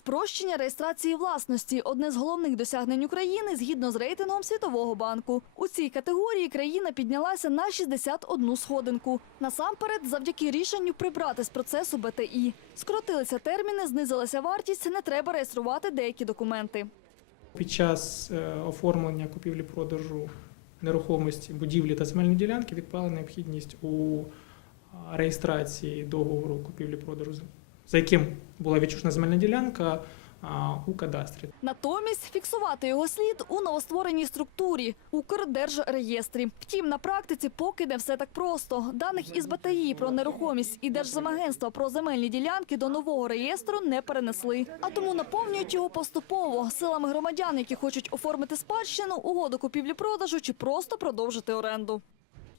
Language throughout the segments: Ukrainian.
Спрощення реєстрації власності одне з головних досягнень України згідно з рейтингом Світового банку. У цій категорії країна піднялася на 61 сходинку. Насамперед, завдяки рішенню прибрати з процесу БТІ. Скоротилися терміни, знизилася вартість, не треба реєструвати деякі документи. Під час е, оформлення купівлі-продажу нерухомості, будівлі та земельної ділянки відпала необхідність у реєстрації договору купівлі-продажу, за яким була відчужена земельна ділянка у кадастрі. Натомість фіксувати його слід у новоствореній структурі Укрдержреєстрі. Втім, на практиці поки не все так просто. Даних із БТІ про нерухомість і Держземагентства про земельні ділянки до нового реєстру не перенесли. А тому наповнюють його поступово силами громадян, які хочуть оформити спадщину, угоду купівлі-продажу чи просто продовжити оренду.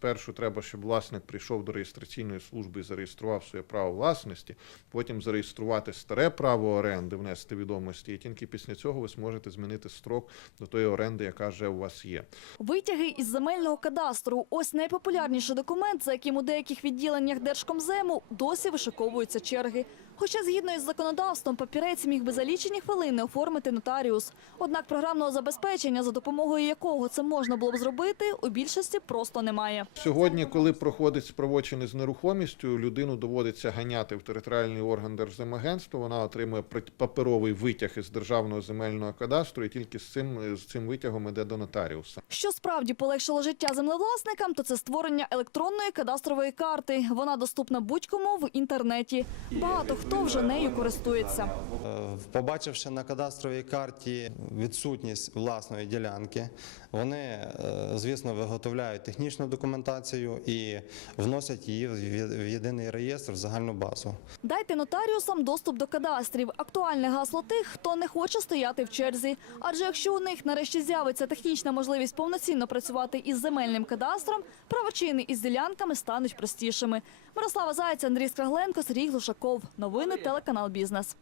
Спершу треба, щоб власник прийшов до реєстраційної служби і зареєстрував своє право власності, потім зареєструвати старе право оренди, внести відомості, і тільки після цього ви зможете змінити строк до тої оренди, яка вже у вас є. Витяги із земельного кадастру. Ось найпопулярніший документ, за яким у деяких відділеннях Держкомзему досі вишиковуються черги. Хоча згідно із законодавством папірець міг би за лічені хвилини оформити нотаріус. Однак програмного забезпечення, за допомогою якого це можна було б зробити, у більшості просто немає. Сьогодні, коли проходить справочини з нерухомістю, людину доводиться ганяти в територіальний орган Держземагентства. Вона отримує паперовий витяг із державного земельного кадастру, і тільки з цим з цим витягом іде до нотаріуса. Що справді полегшило життя землевласникам, то це створення електронної кадастрової карти. Вона доступна будь-кому в інтернеті. Багато хто вже нею користується. Е, Побачивши на кадастровій карті відсутність власної ділянки, вони, е, звісно, виготовляють технічну документацію і вносять її в єдиний реєстр в загальну базу. Дайте нотаріусам доступ до кадастрів. Актуальне гасло тих, хто не хоче стояти в черзі. Адже якщо у них нарешті з'явиться технічна можливість повноцінно працювати із земельним кадастром, правочини із ділянками стануть простішими. Мирослава Зайця, Андрій Скрагленко, Сергій Глушаков. Новини телеканал Бізнес.